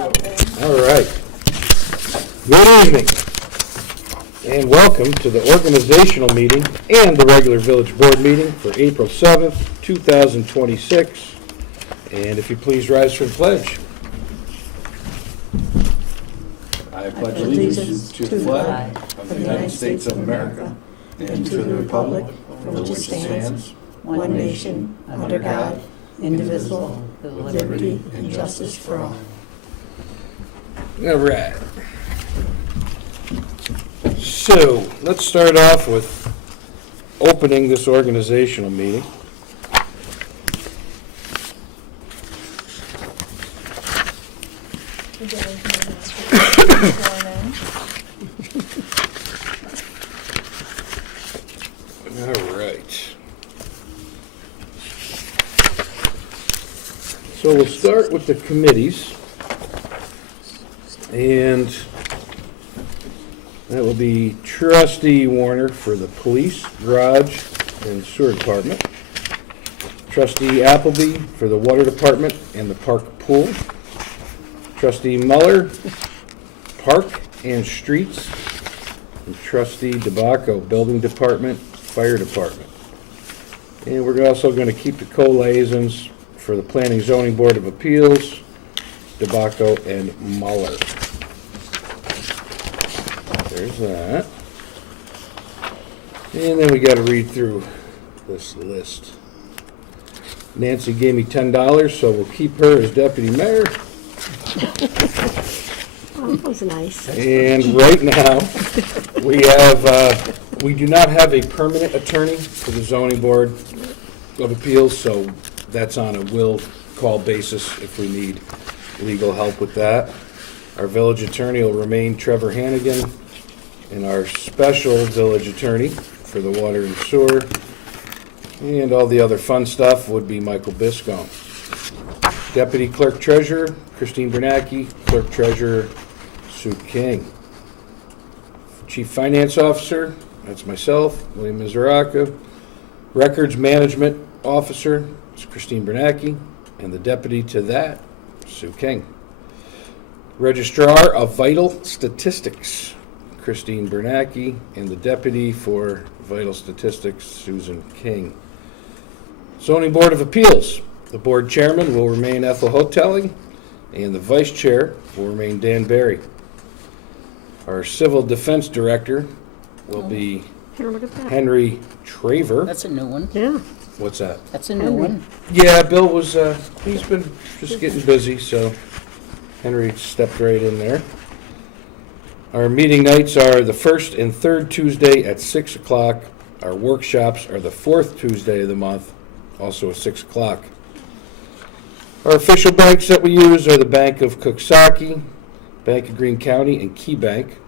All right. Good evening, and welcome to the organizational meeting and the regular village board meeting for April 7th, 2026. And if you please rise for the pledge. I pledge allegiance to the flag of the United States of America and to the republic for which it stands, one nation, under God, indivisible, with liberty and justice for all. All right. So, let's start off with opening this organizational meeting. All right. So we'll start with the committees. And that will be Trustee Warner for the police, garage, and sewer department. Trustee Appleby for the water department and the park pool. Trustee Muller, park and streets. And Trustee DeBacco, building department, fire department. And we're also going to keep the co-liaisons for the planning zoning board of appeals, DeBacco and Muller. There's that. And then we got to read through this list. Nancy gave me $10, so we'll keep her as deputy mayor. Oh, that was nice. And right now, we do not have a permanent attorney for the zoning board of appeals, so that's on a will call basis if we need legal help with that. Our village attorney will remain Trevor Hannigan, and our special village attorney for the water and sewer, and all the other fun stuff would be Michael Biscombe. Deputy Clerk-Treasurer, Christine Bernacki. Clerk-Treasurer, Sue King. Chief Finance Officer, that's myself, William Mizuraka. Records Management Officer is Christine Bernacki, and the deputy to that, Sue King. Registrar of Vital Statistics, Christine Bernacki, and the deputy for Vital Statistics, Susan King. Zoning Board of Appeals, the board chairman will remain Ethel Hotelling, and the vice chair will remain Dan Barry. Our civil defense director will be Here, look at that. Henry Traver. That's a new one. Yeah. What's that? That's a new one. Yeah, Bill was, he's been just getting busy, so Henry stepped right in there. Our meeting nights are the first and third Tuesday at 6 o'clock. Our workshops are the fourth Tuesday of the month, also at 6 o'clock. Our official banks that we use are the Bank of Cooksaki, Bank of Greene County, and Key Bank.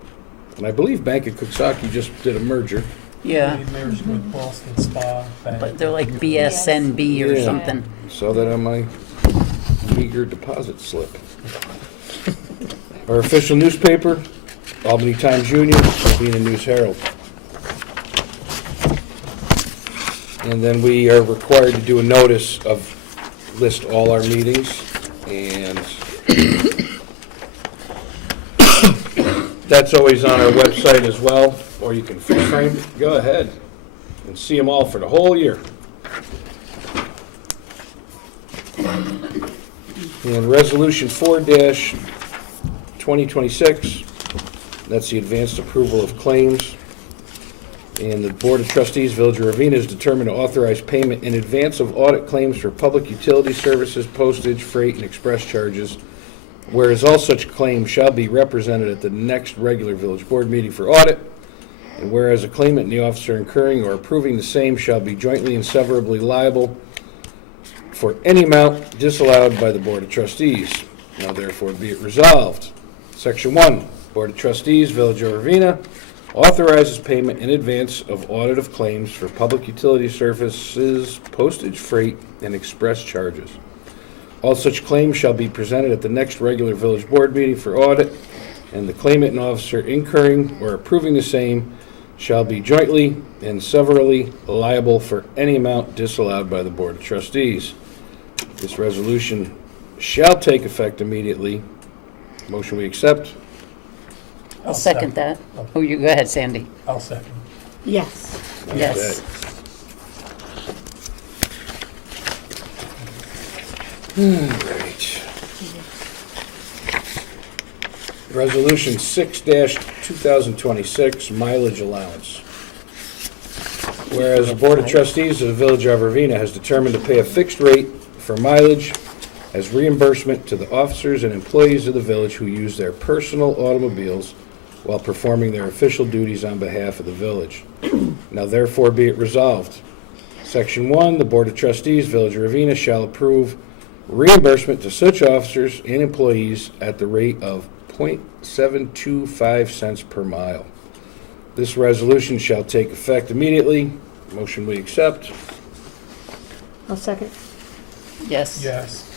And I believe Bank of Cooksaki just did a merger. Yeah, Merged with Boston Spa Bank. but they're like BSNB or Yeah. something. Saw that on my meager deposit slip. Our official newspaper, Albany Times-Union, Ravena News-Herald. And then we are required to do a notice of, list all our meetings, and that's always on our website as well, or you can go ahead and see them all for the whole year. And Resolution 4-2026, that's the advanced approval of claims. And the Board of Trustees, Village of Ravena, is determined to authorize payment in advance of audit claims for public utility services, postage, freight, and express charges, whereas all such claims shall be represented at the next regular village board meeting for audit, and whereas a claimant and the officer incurring or approving the same shall be jointly and severably liable for any amount disallowed by the Board of Trustees. Now therefore be it resolved. Section 1, Board of Trustees, Village of Ravena, authorizes payment in advance of audit of claims for public utility services, postage, freight, and express charges. All such claims shall be presented at the next regular village board meeting for audit, and the claimant and officer incurring or approving the same shall be jointly and severally liable for any amount disallowed by the Board of Trustees. This resolution shall take effect immediately Motion we accept. I'll second that. Oh, you go ahead, Sandy. I'll second. Yes. Yes. Right. Resolution 6-2026, mileage allowance. Whereas the Board of Trustees of the Village of Ravena has determined to pay a fixed rate for mileage as reimbursement to the officers and employees of the village who use their personal automobiles while performing their official duties on behalf of the village. Now therefore be it resolved. Section 1, the Board of Trustees, Village of Ravena shall approve reimbursement to such officers and employees at the rate of .725 per mile. This resolution shall take effect immediately. Motion we accept. I'll second. Yes. Yes.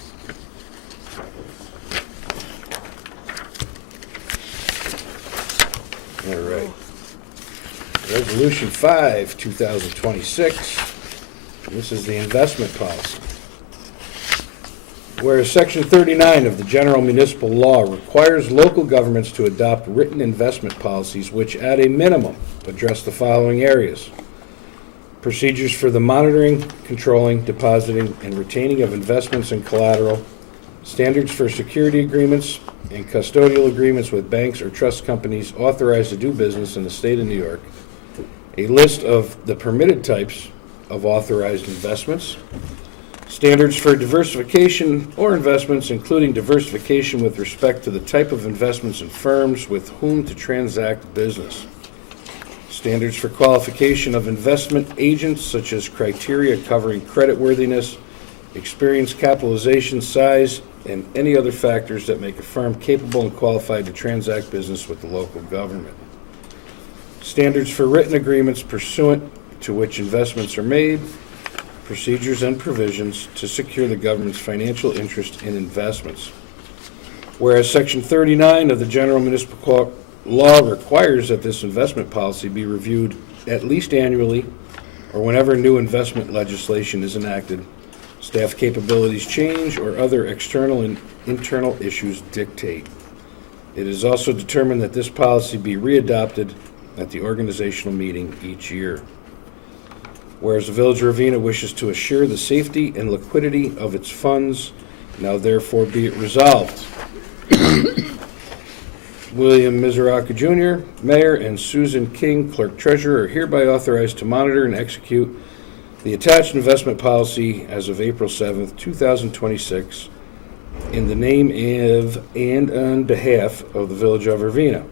All right. Resolution 5, 2026. This is the investment policy. Whereas Section 39 of the General Municipal Law requires local governments to adopt written investment policies which, at a minimum, address the following areas: procedures for the monitoring, controlling, depositing, and retaining of investments and collateral, standards for security agreements and custodial agreements with banks or trust companies authorized to do business in the state of New York, a list of the permitted types of authorized investments, standards for diversification or investments, including diversification with respect to the type of investments and firms with whom to transact business, standards for qualification of investment agents, such as criteria covering creditworthiness, experience, capitalization, size, and any other factors that make a firm capable and qualified to transact business with the local government, standards for written agreements pursuant to which investments are made, procedures and provisions to secure the government's financial interest in investments. Whereas Section 39 of the General Municipal Law requires that this investment policy be reviewed at least annually or whenever new investment legislation is enacted, staff capabilities change, or other external and internal issues dictate. It is also determined that this policy be readopted at the organizational meeting each year. Whereas the Village of Ravena wishes to assure the safety and liquidity of its funds, now therefore be it resolved. William Misuraka Jr., Mayor, and Susan King, Clerk-Treasurer, are hereby authorized to monitor and execute the attached investment policy as of April 7th, 2026, in the name of and on behalf of the Village of Ravena.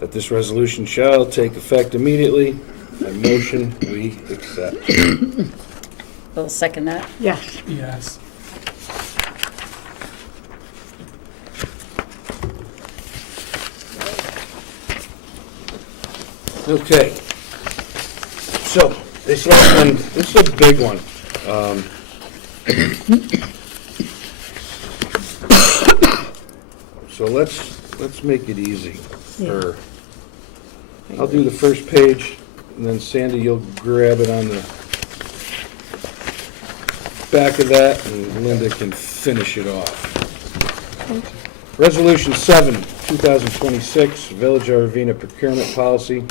That this resolution shall take effect immediately. A motion we accept. I'll second that. Yes. Yes. Okay. So, this last one, this is a big one. So let's make it easy. Yeah. I'll do the first page, and then Sandy, you'll grab it on the back of that, and Linda can finish it off. Resolution 7, 2026, Village of Ravena Procurement Policy.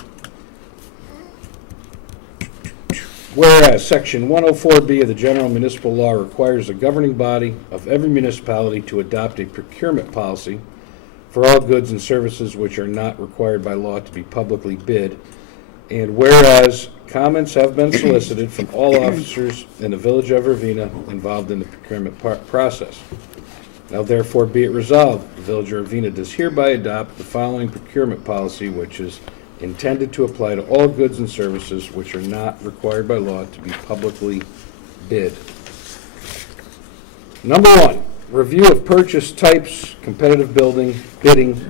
Whereas Section 104B of the General Municipal Law requires the governing body of every municipality to adopt a procurement policy for all goods and services which are not required by law to be publicly bid. And whereas comments have been solicited from all officers in the Village of Ravena involved in the procurement process. Now therefore be it resolved, the Village of Ravena does hereby adopt the following procurement policy, which is intended to apply to all goods and services which are not required by law to be publicly bid. Number 1, review of purchase types, competitive bidding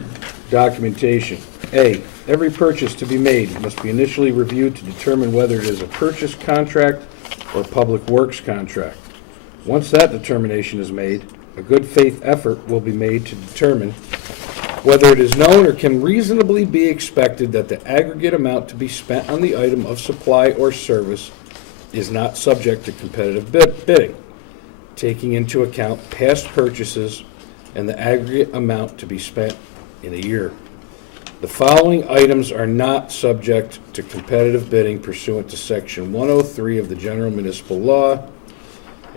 documentation. A, every purchase to be made must be initially reviewed to determine whether it is a purchase contract or public works contract. Once that determination is made, a good faith effort will be made to determine whether it is known or can reasonably be expected that the aggregate amount to be spent on the item of supply or service is not subject to competitive bidding, taking into account past purchases and the aggregate amount to be spent in a year. The following items are not subject to competitive bidding pursuant to Section 103 of the General Municipal Law,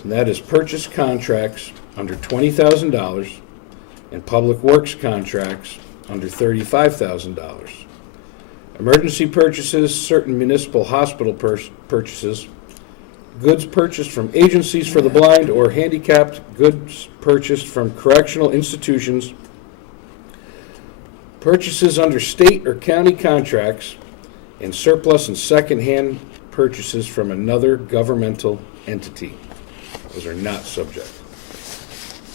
and that is purchase contracts under $20,000 and public works contracts under $35,000. Emergency purchases, certain municipal hospital purchases, goods purchased from agencies for the blind or handicapped, goods purchased from correctional institutions, purchases under state or county contracts, and surplus and secondhand purchases from another governmental entity. Those are not subject.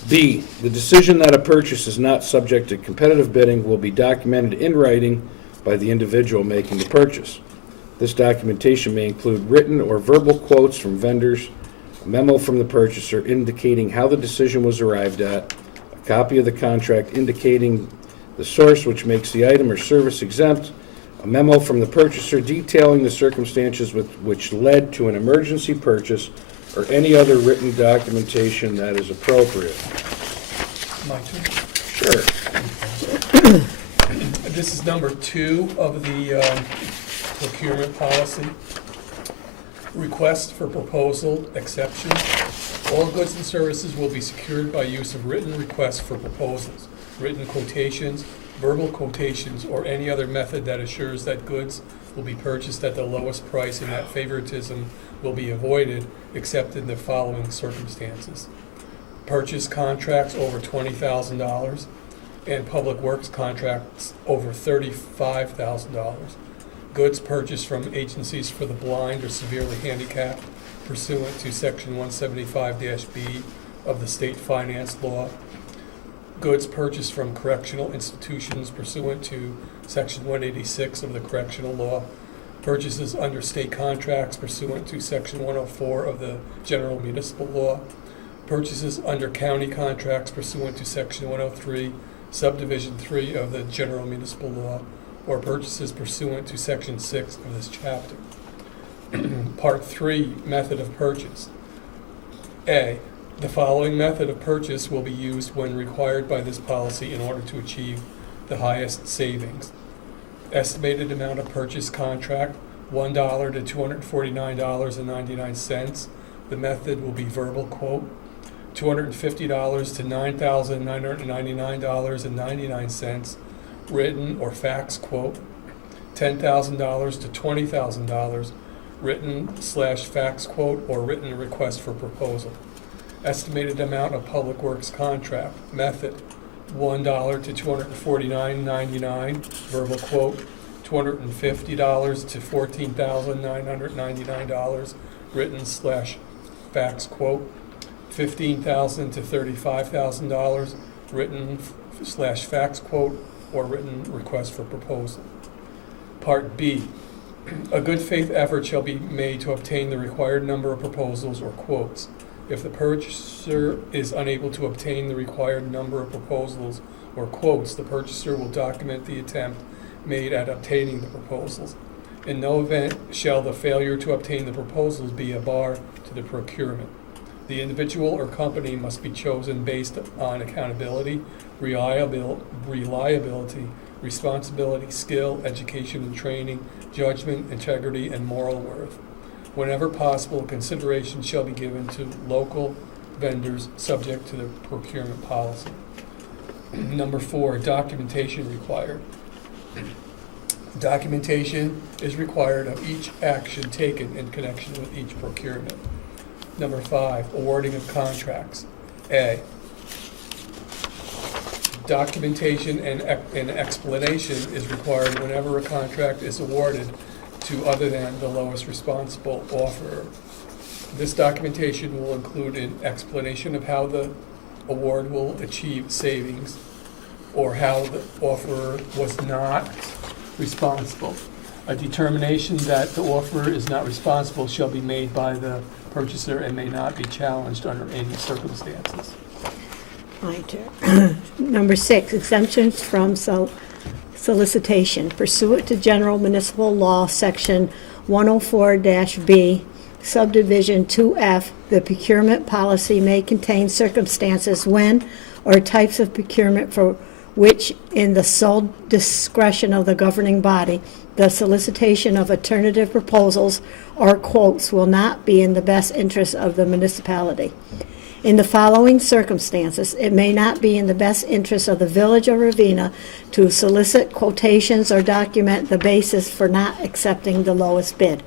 B, the decision that a purchase is not subject to competitive bidding will be documented in writing by the individual making the purchase. This documentation may include written or verbal quotes from vendors, a memo from the purchaser indicating how the decision was arrived at, a copy of the contract indicating the source which makes the item or service exempt, a memo from the purchaser detailing the circumstances which led to an emergency purchase, or any other written documentation that is appropriate. My turn. Sure. This is number 2 of the procurement policy. Request for proposal exception. All goods and services will be secured by use of written requests for proposals, written quotations, verbal quotations, or any other method that assures that goods will be purchased at the lowest price and that favoritism will be avoided, except in the following circumstances. Purchase contracts over $20,000 and public works contracts over $35,000. Goods purchased from agencies for the blind or severely handicapped pursuant to Section 175-B of the state finance law. Goods purchased from correctional institutions pursuant to Section 186 of the correctional law. Purchases under state contracts pursuant to Section 104 of the general municipal law. Purchases under county contracts pursuant to Section 103, Subdivision 3 of the general municipal law, or purchases pursuant to Section 6 of this chapter. Part 3, method of purchase. A, the following method of purchase will be used when required by this policy in order to achieve the highest savings. Estimated amount of purchase contract, $1 to $249.99. The method will be verbal quote. $250 to $9,999.99. Written or fax quote. $10,000 to $20,000. Written/fax quote or written request for proposal. Estimated amount of public works contract. Method, $1 to $249.99, verbal quote, $250 to $14,999, written/fax quote, $15,000 to $35,000, written/fax quote, or written request for proposal. Part B, a good faith effort shall be made to obtain the required number of proposals or quotes. If the purchaser is unable to obtain the required number of proposals or quotes, the purchaser will document the attempt made at obtaining the proposals. In no event shall the failure to obtain the proposals be a bar to the procurement. The individual or company must be chosen based on accountability, reliability, responsibility, skill, education and training, judgment, integrity, and moral worth. Whenever possible, consideration shall be given to local vendors subject to the procurement policy. Number 4, documentation required. Documentation is required of each action taken in connection with each procurement. Number 5, awarding of contracts. A, documentation and explanation is required whenever a contract is awarded to other than the lowest responsible offerer. This documentation will include an explanation of how the award will achieve savings or how the offerer was not responsible. A determination that the offerer is not responsible shall be made by the purchaser and may not be challenged under any circumstances. My turn. Number 6, exemptions from solicitation. Pursuant to General Municipal Law, Section 104-B, Subdivision 2F, the procurement policy may contain circumstances when or types of procurement for which, in the sole discretion of the governing body, the solicitation of alternative proposals or quotes will not be in the best interest of the municipality. In the following circumstances, it may not be in the best interest of the Village of Ravena to solicit quotations or document the basis for not accepting the lowest bid.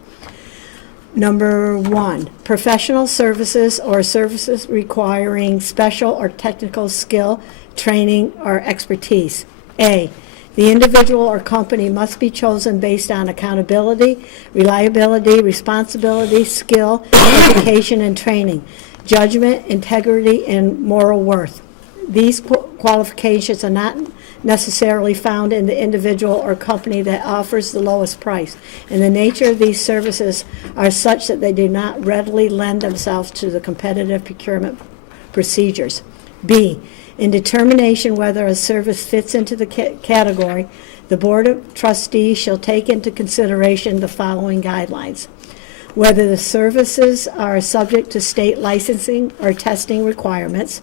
Number 1, professional services or services requiring special or technical skill, training, or expertise. A, the individual or company must be chosen based on accountability, reliability, responsibility, skill, education, and training, judgment, integrity, and moral worth. These qualifications are not necessarily found in the individual or company that offers the lowest price, and the nature of these services are such that they do not readily lend themselves to the competitive procurement procedures. B, in determination whether a service fits into the category, the Board of Trustees shall take into consideration the following guidelines: whether the services are subject to state licensing or testing requirements,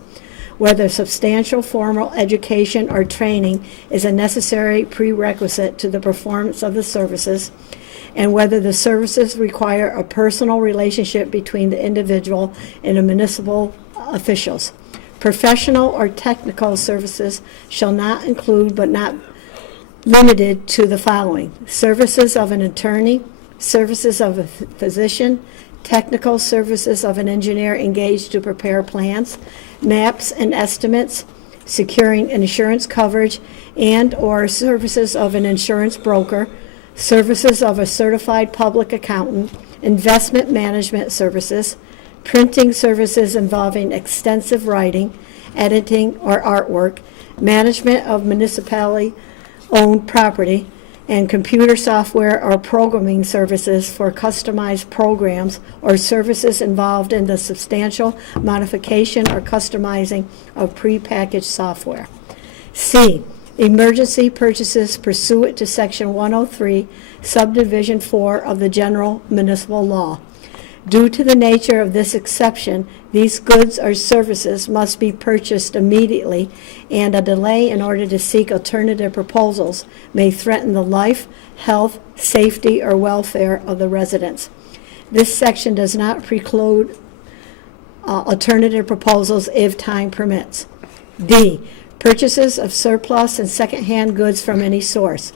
whether substantial formal education or training is a necessary prerequisite to the performance of the services, and whether the services require a personal relationship between the individual and the municipal officials. Professional or technical services shall not include but not limited to the following: services of an attorney, services of a physician, technical services of an engineer engaged to prepare plans, maps and estimates, securing insurance coverage and/or services of an insurance broker, services of a certified public accountant, investment management services, printing services involving extensive writing, editing, or artwork, management of municipality-owned property, and computer software or programming services for customized programs or services involved in the substantial modification or customizing of prepackaged software. C, emergency purchases pursuant to Section 103, Subdivision 4 of the General Municipal Law. Due to the nature of this exception, these goods or services must be purchased immediately, and a delay in order to seek alternative proposals may threaten the life, health, safety, or welfare of the residents. This section does not preclude alternative proposals if time permits. D, purchases of surplus and secondhand goods from any source.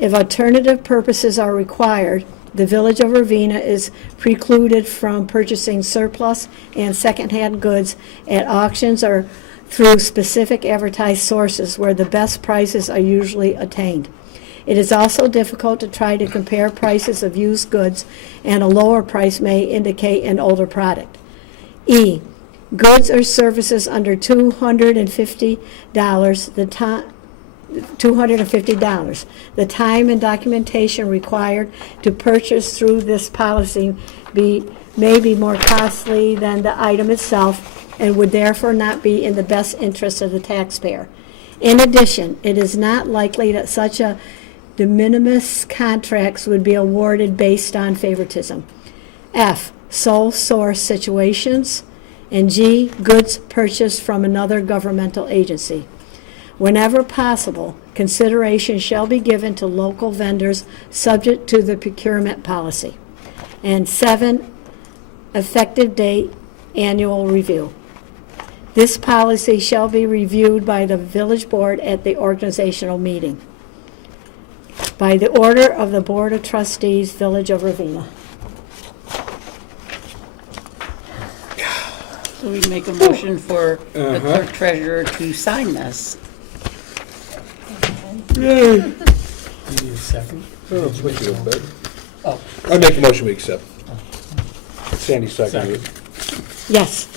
If alternative purposes are required, the Village of Ravena is precluded from purchasing surplus and secondhand goods at auctions or through specific advertised sources where the best prices are usually attained. It is also difficult to try to compare prices of used goods, and a lower price may indicate an older product. E, goods or services under $250, $250. The time and documentation required to purchase through this policy may be more costly than the item itself and would therefore not be in the best interest of the taxpayer. In addition, it is not likely that such a de minimis contracts would be awarded based on favoritism. F, sole source situations. And G, goods purchased from another governmental agency. Whenever possible, consideration shall be given to local vendors subject to the procurement policy. And 7, effective date, annual review. This policy shall be reviewed by the village board at the organizational meeting. By the order of the Board of Trustees, Village of Ravena. So we make a motion for the clerk-treasurer to sign this. You need a second? Oh, I make a motion we accept. Sandy seconded it. Yes.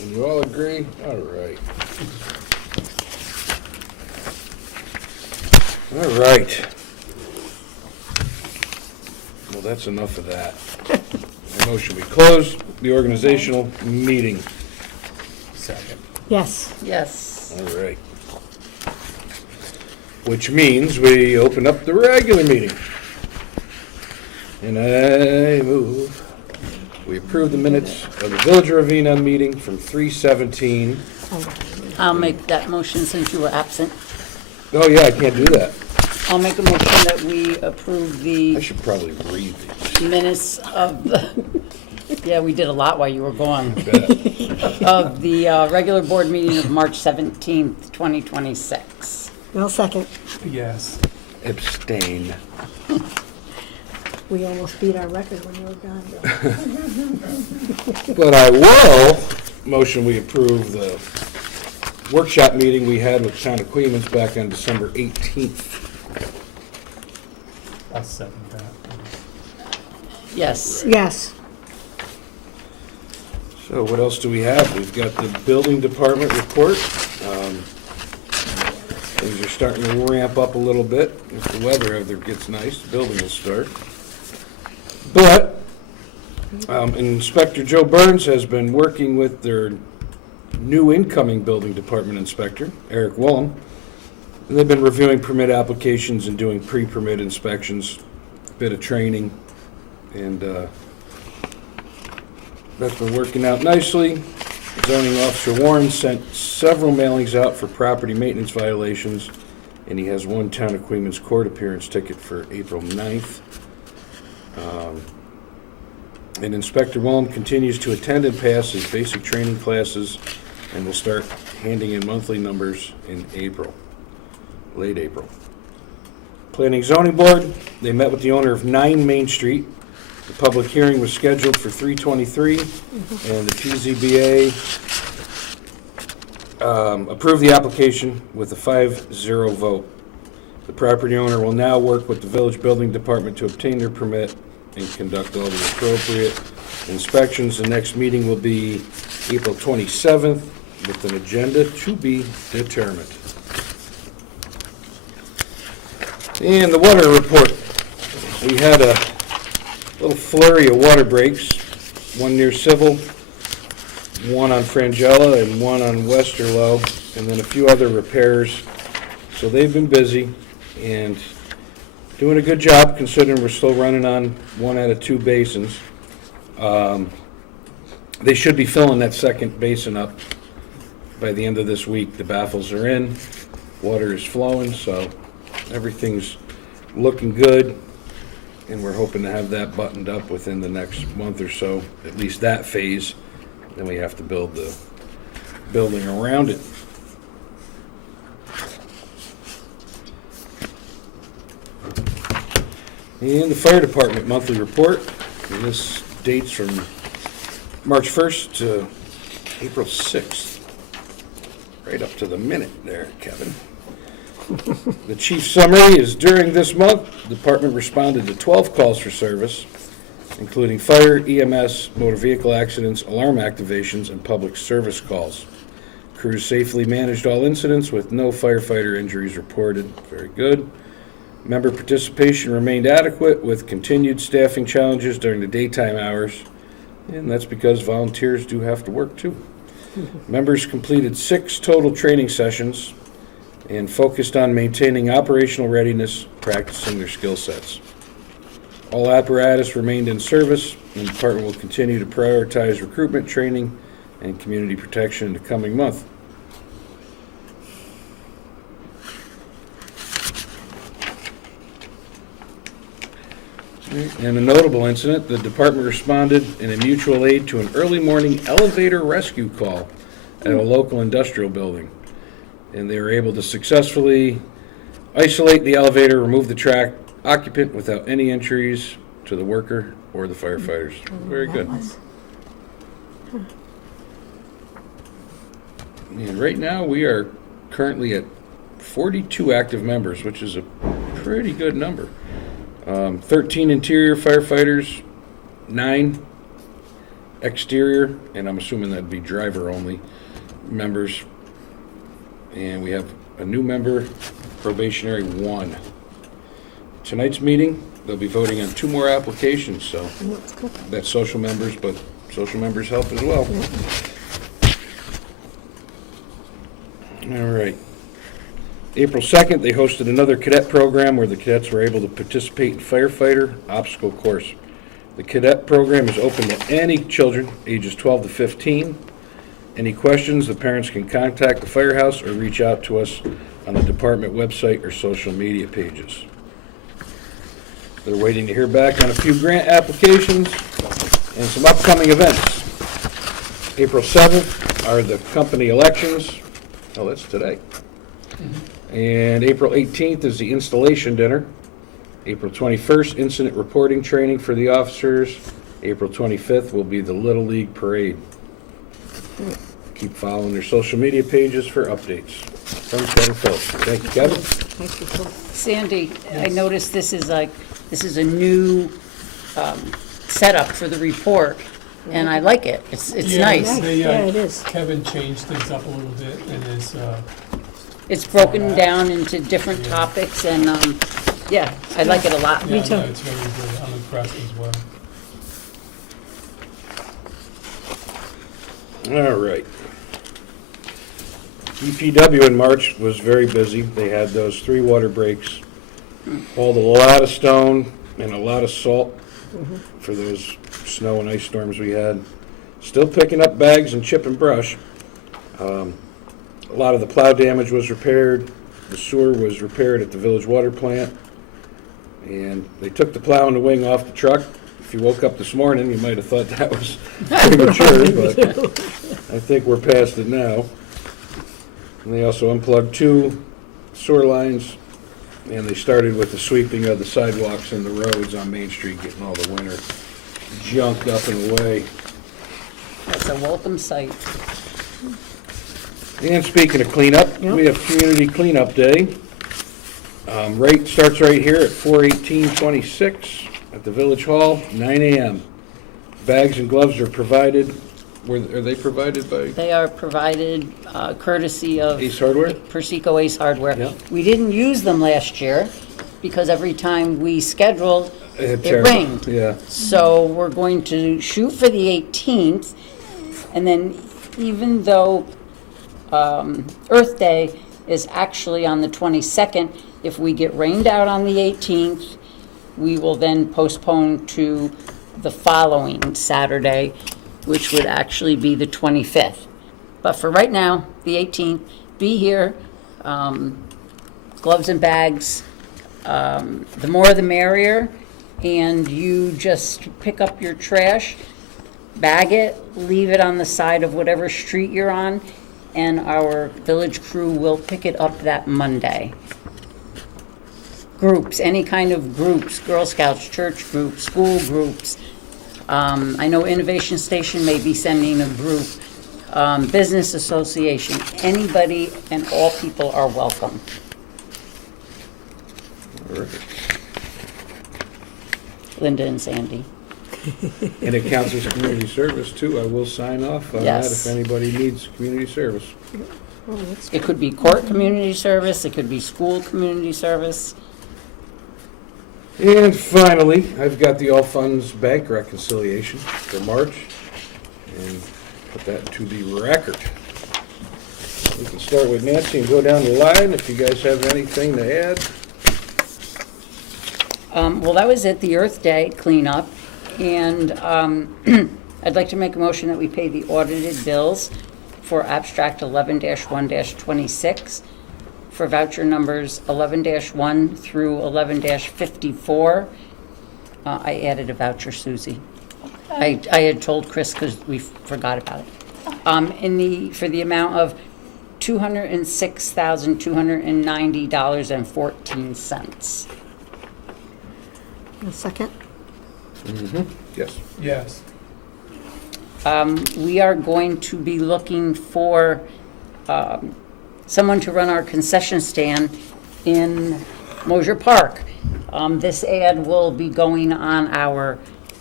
And you all agree? All right. All right. Well, that's enough of that. The motion we close the organizational meeting. second. Yes. Yes. All right. Which means we open up the regular meeting. And I move, we approve the minutes of the Village of Ravena meeting from 3/17. I'll make that motion since you were absent. Oh, yeah, I can't do that. I'll make a motion that we approve I the should probably read these. minutes of the, yeah, we did a lot while you were gone, Bet. of the regular board meeting of March 17th, 2026. No second. Yes. Abstain. We almost beat our record when you were gone, Bill. But I will motion we approve the workshop meeting we had with Town of Queens back on December 18th. I'll second that. Yes. Yes. So what else do we have? We've got the building department report. Things are starting to ramp up a little bit. If the weather ever gets nice, the building will start. But Inspector Joe Burns has been working with their new incoming building department inspector, Eric Willem. And they've been reviewing permit applications and doing pre-permit inspections, a bit of training, and that's been working out nicely. Zoning Officer Warren sent several mailings out for property maintenance violations, and he has one Town of Queens court appearance ticket for April 9th. And Inspector Willem continues to attend and pass his basic training classes, and will start handing in monthly numbers in April, late April. Planning Zoning Board, they met with the owner of 9 Main Street. The public hearing was scheduled for 3/23, and the PZBA approved the application with a 5-0 vote. The property owner will now work with the village building department to obtain their permit and conduct all the appropriate inspections. The next meeting will be April 27th with an agenda to be determined. And the water report. We had a little flurry of water breaks, one near Civil, one on Frangella, and one on Westerlo, and then a few other repairs. So they've been busy and doing a good job considering we're still running on 1 out of 2 basins. They should be filling that second basin up by the end of this week. The baffles are in, water is flowing, so everything's looking good. And we're hoping to have that buttoned up within the next month or so, at least that phase. Then we have to build the building around it. And the fire department monthly report, and this dates from March 1st to April 6th. Right up to the minute there, Kevin. The chief's summary is during this month, the department responded to 12 calls for service, including fire, EMS, motor vehicle accidents, alarm activations, and public service calls. Crews safely managed all incidents with no firefighter injuries reported. Very good. Member participation remained adequate with continued staffing challenges during the daytime hours, and that's because volunteers do have to work too. Members completed 6 total training sessions and focused on maintaining operational readiness, practicing their skill sets. All apparatus remained in service, and the department will continue to prioritize recruitment, training, and community protection in the coming month. And a notable incident, the department responded in a mutual aid to an early morning elevator rescue call at a local industrial building. And they were able to successfully isolate the elevator, remove the track occupant without any injuries to the worker or the firefighters. Very good. And right now, we are currently at 42 active members, which is a pretty good number. 13 interior firefighters, 9 exterior, and I'm assuming that'd be driver only members. And we have a new member, probationary 1. Tonight's meeting, they'll be voting on 2 more applications, so that's social members, but social members help as well. All right. April 2nd, they hosted another cadet program where the cadets were able to participate in firefighter obstacle course. The cadet program is open to any children ages 12 to 15. Any questions, the parents can contact the firehouse or reach out to us on the department website or social media pages. They're waiting to hear back on a few grant applications and some upcoming events. April 7th are the company elections. Oh, that's today. And April 18th is the installation dinner. April 21st, incident reporting training for the officers. April 25th will be the Little League Parade. Keep following their social media pages for updates. From Kevin Phillips. Thank you, Kevin. Thank you, Phil. Sandy, I noticed this is a new setup for the report, and I like it. It's Yeah, nice. Yeah, it is. Kevin changed things up a little bit in his, It's broken down into different topics, and, yeah, I like it a lot. yeah, too. no, it's really good. I'm impressed as well. All right. DPW in March was very busy. They had those 3 water breaks, hauled a lot of stone and a lot of salt for those snow and ice storms we had. Still picking up bags and chip and brush. A lot of the plow damage was repaired. The sewer was repaired at the village water plant. And they took the plow and the wing off the truck. If you woke up this morning, you might have thought that was premature, but I think we're past it now. And they also unplugged 2 sewer lines, and they started with the sweeping of the sidewalks and the roads on Main Street, getting all the winter junk up and away. That's a welcome sight. And speaking of cleanup, we have Community Cleanup Day. Starts right here at 4/18/26 at the Village Hall, 9 a.m. Bags and gloves are provided. Are they provided by They are provided courtesy of Ace Hardware? Persico Ace Hardware. Yeah. We didn't use them last year because every time we scheduled, it Terrible. rained. Yeah. So we're going to shoot for the 18th, and then even though Earth Day is actually on the 22nd, if we get rained out on the 18th, we will then postpone to the following Saturday, which would actually be the 25th. But for right now, the 18th, be here, gloves and bags, the more the merrier, and you just pick up your trash, bag it, leave it on the side of whatever street you're on, and our village crew will pick it up that Monday. Groups, any kind of groups, Girl Scouts, church groups, school groups. I know Innovation Station may be sending a group, business association, anybody and all people are welcome. All right. Linda and Sandy. And it counts as community service too. I will sign off on that Yes. if anybody needs community service. Oh, that's It could be court community service, it could be school community service. And finally, I've got the all funds bank reconciliation for March, and put that to the record. We can start with Nancy and go down the line if you guys have anything to add. Well, that was at the Earth Day cleanup, and I'd like to make a motion that we pay the audited bills for abstract 11-1-26, for voucher numbers 11-1 through 11-54. I added a voucher, Susie. I had told Chris because we forgot about it. For the amount of $206,290.14. a second. Yes. Yes. We are going to be looking for someone to run our concession stand in Mosier Park. This ad will be going on our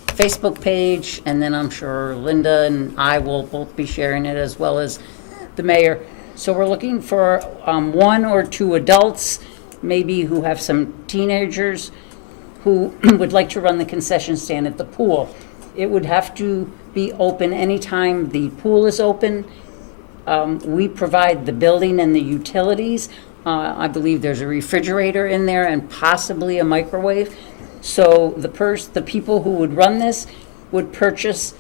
Facebook page, and then I'm sure Linda and I will both be sharing it, as well as the mayor. So we're looking for 1 or 2 adults, maybe who have some teenagers, who would like to run the concession stand at the pool. It would have to be open anytime the pool is open. We provide the building and the utilities. I believe there's a refrigerator in there and possibly a microwave. So the people who would run this would purchase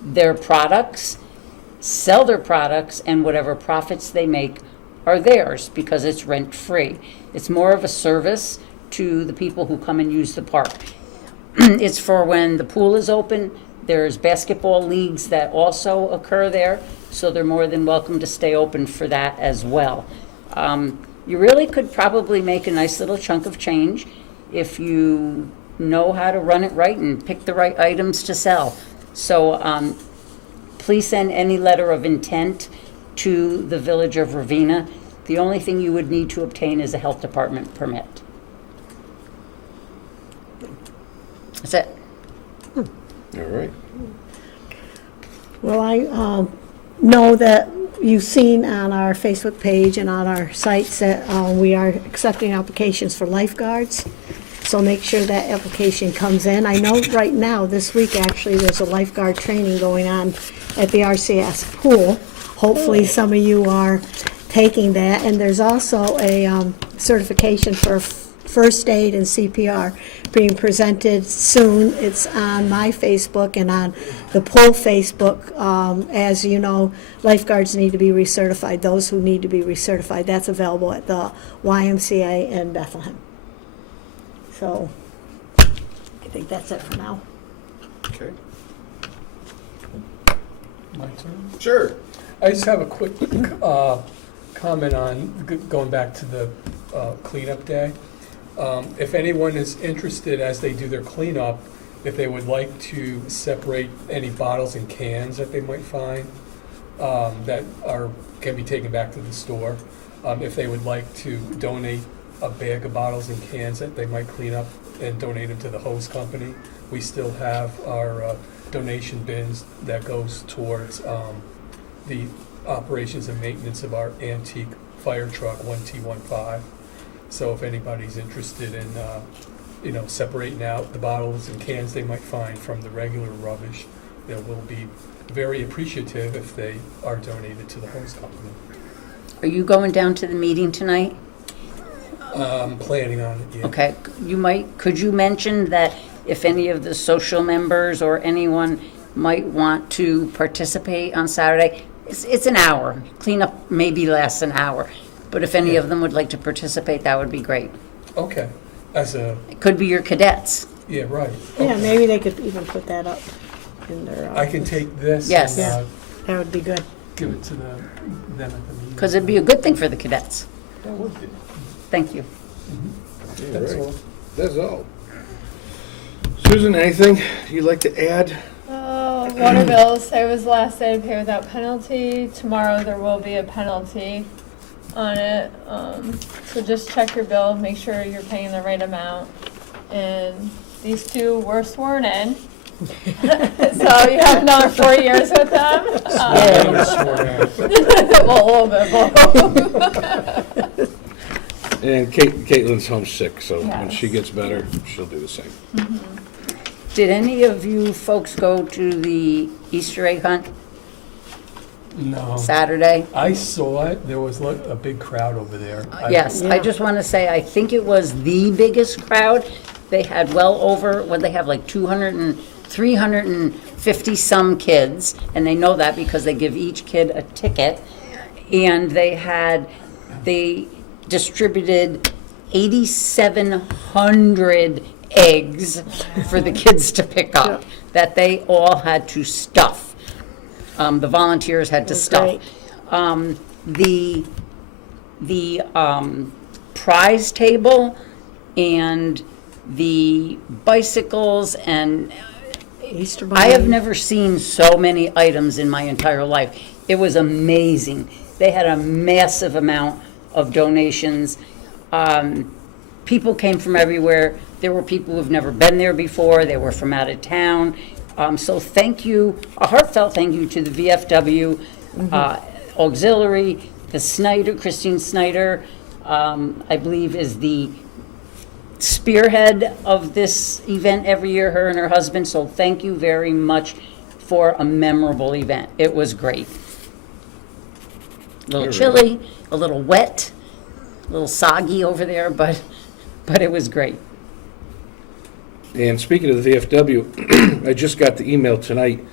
their products, sell their products, and whatever profits they make are theirs because it's rent-free. It's more of a service to the people who come and use the park. It's for when the pool is open. There's basketball leagues that also occur there, so they're more than welcome to stay open for that as well. You really could probably make a nice little chunk of change if you know how to run it right and pick the right items to sell. So please send any letter of intent to the Village of Ravena. The only thing you would need to obtain is a health department permit. That's it. All right. Well, I know that you've seen on our Facebook page and on our sites that we are accepting applications for lifeguards. So make sure that application comes in. I know right now, this week actually, there's a lifeguard training going on at the RCS pool. Hopefully, some of you are taking that. And there's also a certification for first aid and CPR being presented soon. It's on my Facebook and on the pool Facebook. As you know, lifeguards need to be recertified. Those who need to be recertified, that's available at the YMCA in Bethlehem. So I think that's it for now. Okay. My turn? Sure. I just have a quick comment on going back to the cleanup day. If anyone is interested as they do their cleanup, if they would like to separate any bottles and cans that they might find that can be taken back to the store, if they would like to donate a bag of bottles and cans that they might clean up and donate them to the hose company, we still have our donation bins that goes towards the operations and maintenance of our antique fire truck 1T15. So if anybody's interested in, separating out the bottles and cans they might find from the regular rubbish, we'll be very appreciative if they are donated to the hose company. Are you going down to the meeting tonight? Planning on it, yeah. Okay, could you mention that if any of the social members or anyone might want to participate on Saturday? It's an hour. Cleanup maybe lasts an hour. But if any of them would like to participate, that would be great. Okay, It could be your cadets. yeah, right. Yeah, Okay. maybe they could even put that up in their. I can take this Yes. and That would be good. give it to them at the meeting. Because it'd be a good thing for the cadets. That would be. Thank you. All That's right. all. That's all. Susan, anything you'd like to add? Water bills, it was the last day to pay without penalty. Tomorrow there will be a penalty on it. So just check your bill, make sure you're paying the right amount. And these two were sworn in. So you have another 4 years with them. Well, a little bit more. And Caitlin's homesick, so when Yes. she gets better, she'll do the same. Did any of you folks go to the Easter egg hunt No. Saturday? I saw it. There was a big crowd over there. Yes, I Yeah. just want to say, I think it was the biggest crowd. They had well over, they have like 350 some kids, and they know that because they give each kid a ticket. And they distributed 8,700 eggs for the kids to pick up that they all had to stuff. The volunteers had to stuff. Great. The prize table and the bicycles and Easter I have bunny. never seen so many items in my entire life. It was amazing. They had a massive amount of donations. People came from everywhere. There were people who've never been there before. They were from out of town. So thank you, a heartfelt thank you to the VFW Auxiliary, Christine Snyder, I believe is the spearhead of this event every year, her and her husband. So thank you very much for a memorable event. It was great. A little chilly, a little wet, a little soggy over there, but it was great. And speaking of the VFW, I just got the email tonight.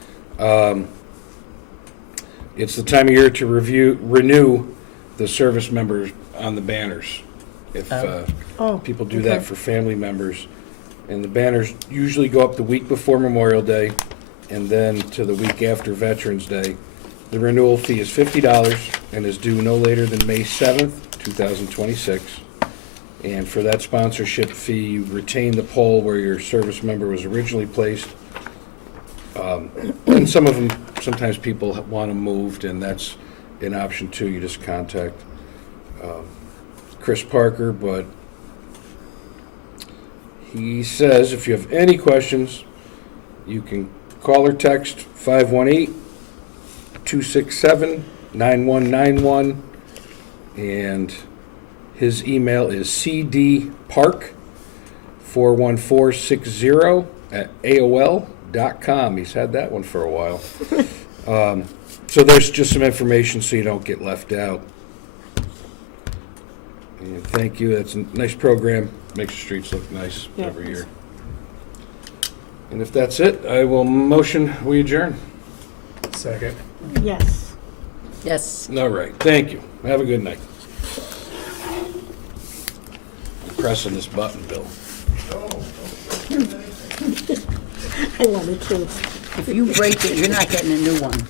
It's the time of year to renew the service members on the banners. If Oh, people do that okay. for family members. And the banners usually go up the week before Memorial Day and then to the week after Veterans Day. The renewal fee is $50 and is due no later than May 7th, 2026. And for that sponsorship fee, you retain the pole where your service member was originally placed. And some of them, sometimes people want them moved, and that's an option too. You just contact Chris Parker, but he says if you have any questions, you can call or text 518-267-9191, and his email is cdpark41460@aol.com. He's had that one for a while. So there's just some information so you don't get left out. And thank you. That's a nice program. Makes the streets look nice Yeah. every year. And if that's it, I will motion we adjourn. Second. Yes. Yes. All right. Thank you. Have a good night. I'm pressing this button, Bill. I wanted to. If you break it, you're not getting a new one.